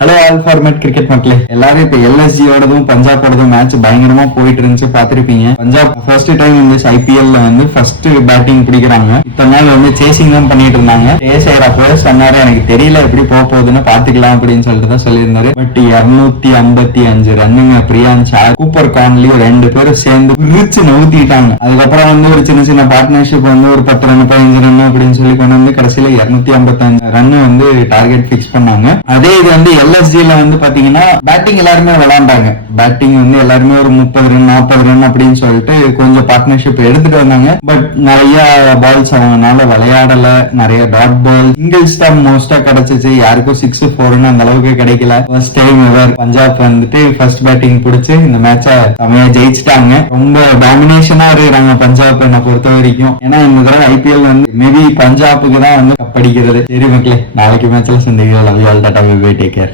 Hello all format cricket மக்களே, எல்லாரும் இப்ப எல்எஸ்ஜியோடதும் பஞ்சாபோடதும் மேட்ச் பயங்கரமா போயிட்டு இருந்துச்சு பாத்திருப்பீங்க. பஞ்சாப் ஃபர்ஸ்ட் டைம் இந்த ஐபிஎல்ல ஃபர்ஸ்ட் பேட்டிங் பிடிக்கிறாங்க. இத்தனை நாள் சேசிங் தான் பண்ணிட்டு இருந்தாங்க. கேசேர் அப்பவே சொன்னாரு, எனக்கு தெரியல எப்படி போக போகுதுன்னு பாத்துக்கலாம் அப்படின்னு சொல்லிட்டு தான் சொல்லியிருந்தாரு. பட் 255 ரன்னுங்க பிரியான்ஸ் கூப்பர் கான்லி ரெண்டு பேரும் சேர்ந்து விரிச்சு நவுத்திட்டாங்க. அதுக்கப்புறம் ஒரு சின்ன சின்ன பார்ட்னர்ஷிப் ஒரு 10 ரன் 15 ரன் அப்படின்னு சொல்லி கொண்டு கடைசியில 255 ரன் டார்கெட் பிக்ஸ் பண்ணாங்க. அதே இது எல்எஸ்ஜில பாத்தீங்கன்னா பேட்டிங் எல்லாருமே விளையாண்டாங்க. பேட்டிங் எல்லாருமே ஒரு 30 ரன் 40 ரன் அப்படின்னு சொல்லிட்டு கொஞ்சம் பார்ட்னர்ஷிப் எடுத்துட்டு வந்தாங்க. பட் நிறைய பால்ஸ் அவங்கனால விளையாடல. நிறைய டாட் பால் சிங்கிள்ஸ் தான் மோஸ்டா கிடைச்சிச்சு. யாருக்கும் 6 4 அந்த அளவுக்கு கிடைக்கல. First time Punjab first batting பிடிச்சு இந்த மேட்ச செமையா ஜெயிச்சிட்டாங்க. ரொம்ப டாமினேஷனா இருக்காங்க பஞ்சாப் என்ன பொறுத்த வரைக்கும். ஏன்னா இந்த தடவை ஐபிஎல் மேபி பஞ்சாப்புக்கு தான் கப் அடிக்கிறது. சரி மக்களே, நாளைக்கு மேட்ச்ல சந்திக்கலாம். Tata bye bye, take care.